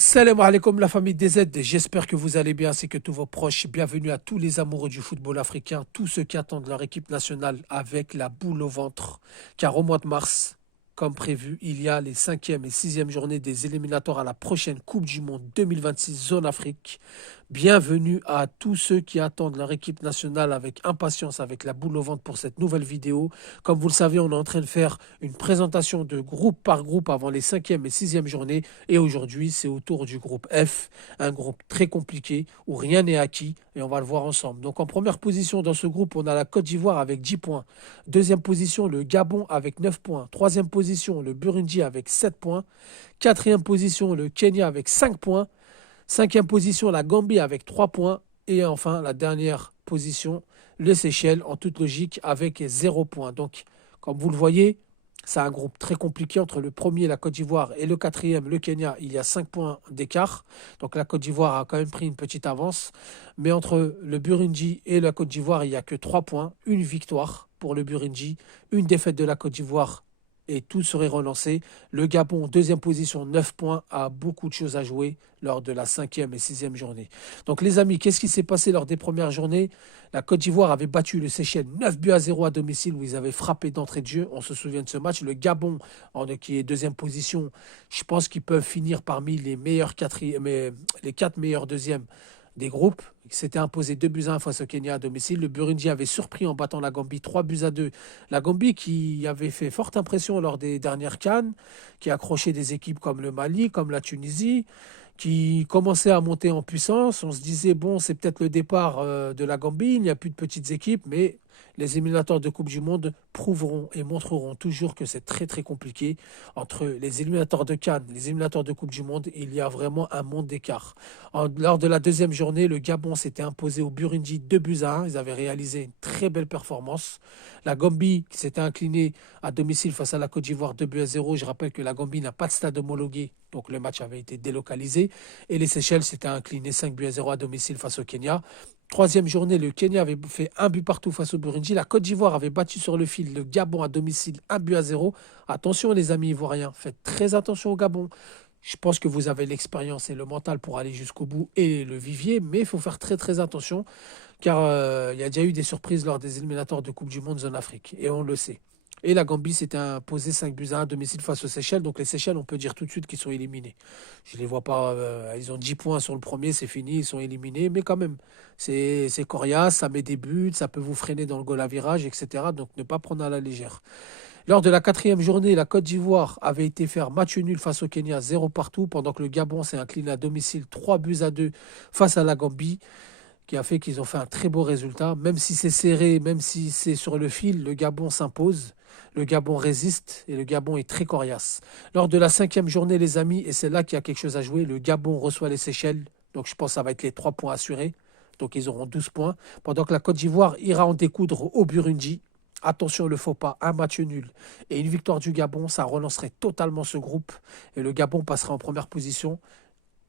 Salam alaikum la famille DZ, j'espère que vous allez bien ainsi que tous vos proches. Bienvenue à tous les amoureux du football africain, tous ceux qui attendent leur équipe nationale avec la boule au ventre. Car au mois de mars, comme prévu, il y a les 5e et 6e journées des éliminatoires à la prochaine Coupe du Monde 2026 Zone Afrique. Bienvenue à tous ceux qui attendent leur équipe nationale avec impatience, avec la boule au ventre pour cette nouvelle vidéo. Comme vous le savez, on est en train de faire une présentation de groupe par groupe avant les 5e et 6e journées. Et aujourd'hui, c'est au tour du groupe F, un groupe très compliqué où rien n'est acquis et on va le voir ensemble. Donc en première position dans ce groupe, on a la Côte d'Ivoire avec 10 points. Deuxième position, le Gabon avec 9 points. Troisième position, le Burundi avec 7 points. Quatrième position, le Kenya avec 5 points. Cinquième position, la Gambie avec 3 points. Et enfin, la dernière position, les Seychelles, en toute logique, avec 0 points. Donc, comme vous le voyez, c'est un groupe très compliqué entre le premier, la Côte d'Ivoire, et le quatrième, le Kenya. Il y a 5 points d'écart. Donc, la Côte d'Ivoire a quand même pris une petite avance. Mais entre le Burundi et la Côte d'Ivoire, il n'y a que 3 points. Une victoire pour le Burundi, une défaite de la Côte d'Ivoire et tout serait relancé. Le Gabon, deuxième position, 9 points, a beaucoup de choses à jouer lors de la 5e et 6e journée. Donc les amis, qu'est-ce qui s'est passé lors des premières journées? La Côte d'Ivoire avait battu le Seychelles 9-0 à domicile où ils avaient frappé d'entrée de jeu. On se souvient de ce match. Le Gabon, qui est deuxième position, je pense qu'ils peuvent finir parmi les meilleurs les 4 meilleurs deuxièmes des groupes. Il s'était imposé 2-1 face au Kenya à domicile. Le Burundi avait surpris en battant la Gambie 3-2. La Gambie qui avait fait forte impression lors des dernières CAN, qui accrochait des équipes comme le Mali, comme la Tunisie, qui commençait à monter en puissance. On se disait, bon, c'est peut-être le départ de la Gambie, il n'y a plus de petites équipes, mais les éliminateurs de Coupe du Monde prouveront et montreront toujours que c'est très très compliqué. Entre les éliminateurs de Cannes, les éliminateurs de Coupe du Monde, il y a vraiment un monde d'écart. Lors de la deuxième journée, le Gabon s'était imposé au Burundi 2-1. Ils avaient réalisé une très belle performance. La Gambie qui s'était inclinée à domicile face à la Côte d'Ivoire 2-0. Je rappelle que la Gambie n'a pas de stade homologué, donc le match avait été délocalisé. Et les Seychelles s'étaient inclinés 5-0 à domicile face au Kenya. Troisième journée, le Kenya avait fait un but partout face au Burundi. La Côte d'Ivoire avait battu sur le fil le Gabon à domicile 1-0. Attention les amis ivoiriens, faites très attention au Gabon. Je pense que vous avez l'expérience et le mental pour aller jusqu'au bout et le vivier, mais il faut faire très très attention car il y a déjà eu des surprises lors des éliminatoires de Coupe du Monde Zone Afrique et on le sait. Et la Gambie s'était imposée 5-1 à domicile face aux Seychelles. Donc les Seychelles, on peut dire tout de suite qu'ils sont éliminés. Je ne les vois pas. Ils ont 10 points sur le premier, c'est fini, ils sont éliminés. Mais quand même, c'est coriace, ça met des buts, ça peut vous freiner dans le goal à virage, etc. Donc ne pas prendre à la légère. Lors de la quatrième journée, la Côte d'Ivoire avait été faire match nul face au Kenya, 0 partout, pendant que le Gabon s'est incliné à domicile 3-2 face à la Gambie, qui a fait qu'ils ont fait un très beau résultat. Même si c'est serré, même si c'est sur le fil, le Gabon s'impose. Le Gabon résiste et le Gabon est très coriace. Lors de la 5e journée, les amis, et c'est là qu'il y a quelque chose à jouer, le Gabon reçoit les Seychelles. Donc je pense que ça va être les 3 points assurés. Donc ils auront 12 points. Pendant que la Côte d'Ivoire ira en découdre au Burundi. Attention, le faux pas, un match nul et une victoire du Gabon, ça relancerait totalement ce groupe. Et le Gabon passerait en première position.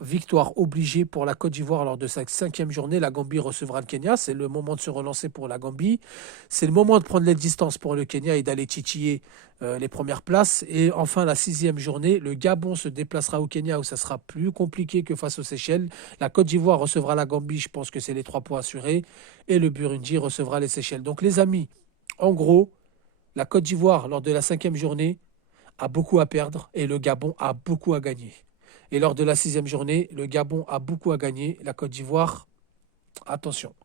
Victoire obligée pour la Côte d'Ivoire lors de sa 5e journée. La Gambie recevra le Kenya. C'est le moment de se relancer pour la Gambie. C'est le moment de prendre les distances pour le Kenya et d'aller titiller les premières places. Et enfin, la 6e journée, le Gabon se déplacera au Kenya où ça sera plus compliqué que face aux Seychelles. La Côte d'Ivoire recevra la Gambie. Je pense que c'est les 3 points assurés. Et le Burundi recevra les Seychelles. Donc les amis, en gros, la Côte d'Ivoire lors de la 5e journée a beaucoup à perdre et le Gabon a beaucoup à gagner. Et lors de la 6e journée, le Gabon a beaucoup à gagner. La Côte d'Ivoire, attention.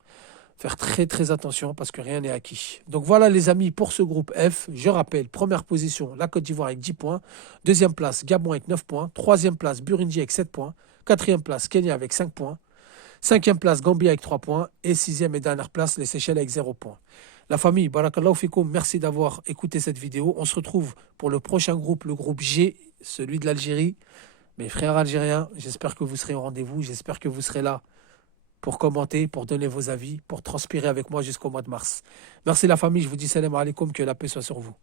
Faire très très attention parce que rien n'est acquis. Donc voilà les amis pour ce groupe F. Je rappelle, première position, la Côte d'Ivoire avec 10 points. Deuxième place, Gabon avec 9 points. Troisième place, Burundi avec 7 points. Quatrième place, Kenya avec 5 points. Cinquième place, Gambie avec 3 points. Et sixième et dernière place, les Seychelles avec 0 points. La famille, barakallahu fikoum, merci d'avoir écouté cette vidéo. On se retrouve pour le prochain groupe, le groupe G, celui de l'Algérie. Mes frères algériens, j'espère que vous serez au rendez-vous, j'espère que vous serez là pour commenter, pour donner vos avis, pour transpirer avec moi jusqu'au mois de mars. Merci la famille, je vous dis salam alaikum, que la paix soit sur vous.